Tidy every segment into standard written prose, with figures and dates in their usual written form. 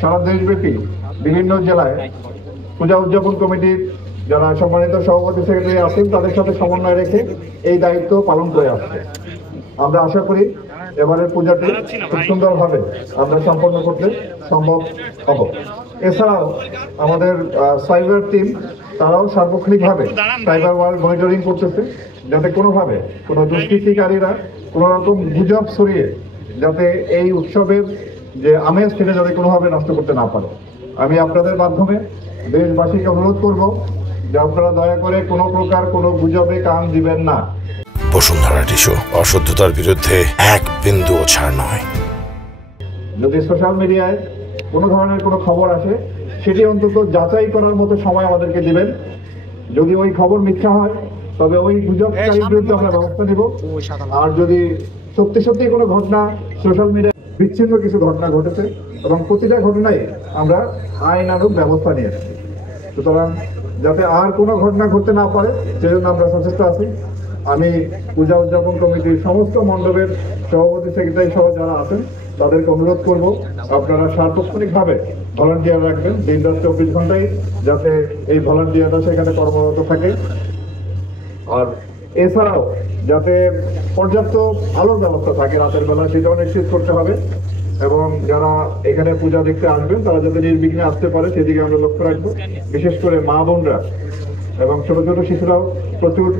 সারা দেশব্যাপী বিভিন্ন জেলায় পূজা উদযাপন কমিটির যারা সম্মানিত সভাপতি সেক্রেটারি আছেন তাদের সাথে সমন্বয় রেখে এই দায়িত্ব পালন করে আসছে। আমরা আশা করি এবারের পূজাটি খুব সুন্দরভাবে আমরা সম্পন্ন করতে সম্ভব হব। এছাড়াও আমাদের সাইবার টিম তারাও সার্বক্ষণিকভাবে সাইবার ওয়ার্ল্ড মনিটরিং করতেছে, যাতে কোনোভাবে কোনো দুষ্কৃতিকারীরা কোনো রকম গুজব ছড়িয়ে যাতে এই উৎসবের যে আমেজ সেটা যাতে কোনোভাবে নষ্ট করতে না পারে। আমি আপনাদের মাধ্যমে দেশবাসীকে অনুরোধ করব যে আপনারা দয়া করে কোনো প্রকার কোনো গুজবে কান দিবেন না। বসুন্ধরা টিস্যু, অশুদ্ধতার বিরুদ্ধে এক বিন্দুও ছাড় নয়। যদি সোশ্যাল মিডিয়ায় কোনো ধরনের কোনো খবর আসে সেটি অন্তত যাচাই করার মতো সময় আমাদেরকে দিবেন। যদি ওই খবর মিথ্যা হয় তবে ওই গুজবকারীর বিরুদ্ধে আমরা ব্যবস্থা নেব। আর যদি সত্যি সত্যি কোনো ঘটনা সোশ্যাল মিডিয়ায় বিচ্ছিন্ন কিছু ঘটনা ঘটেছে এবং প্রতিটা ঘটনায় আমরা আইনানুগ ব্যবস্থা নিয়েছি, সুতরাং যাতে আর কোনো ঘটনা ঘটতে না পারে সেজন্য আমরা সচেষ্ট আছি। আমি পূজা উদযাপন কমিটির সমস্ত মণ্ডপের সভাপতি সেক্রেটারি সহ যারা আছেন তাদেরকে অনুরোধ করব আপনারা সার্বক্ষণিকভাবে ভলান্টিয়ার রাখবেন, দিন রাত 24 ঘন্টায় যাতে এই ভলান্টিয়াররা সেখানে কর্মরত থাকে। আর এছাড়াও যাতে পর্যাপ্ত আলোর ব্যবস্থা থাকে রাতের বেলা সেটাও নিশ্চিত করতে হবে এবং যারা এখানে পূজা দেখতে আসবেন তারা যাতে নির্বিঘ্নে আসতে পারে সেদিকে আমরা লক্ষ্য রাখবো। বিশেষ করে মা বোনরা এবং ছোট ছোট শিশুরাও প্রচুর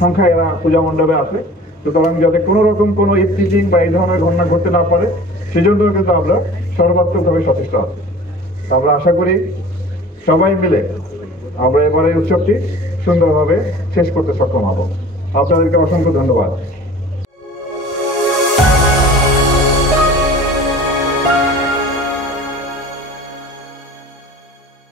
সংখ্যায় এরা পূজা মণ্ডপে আসে, সুতরাং যাতে কোনো রকম কোনো ইফটিজিং বা এই ধরনের ঘটনা ঘটতে না পারে সেজন্য কিন্তু আমরা সর্বাত্মকভাবে সচেষ্ট আছি। আমরা আশা করি সবাই মিলে আমরা এবারে উৎসবটি সুন্দরভাবে শেষ করতে সক্ষম হব। আপনাদেরকে অসংখ্য ধন্যবাদ।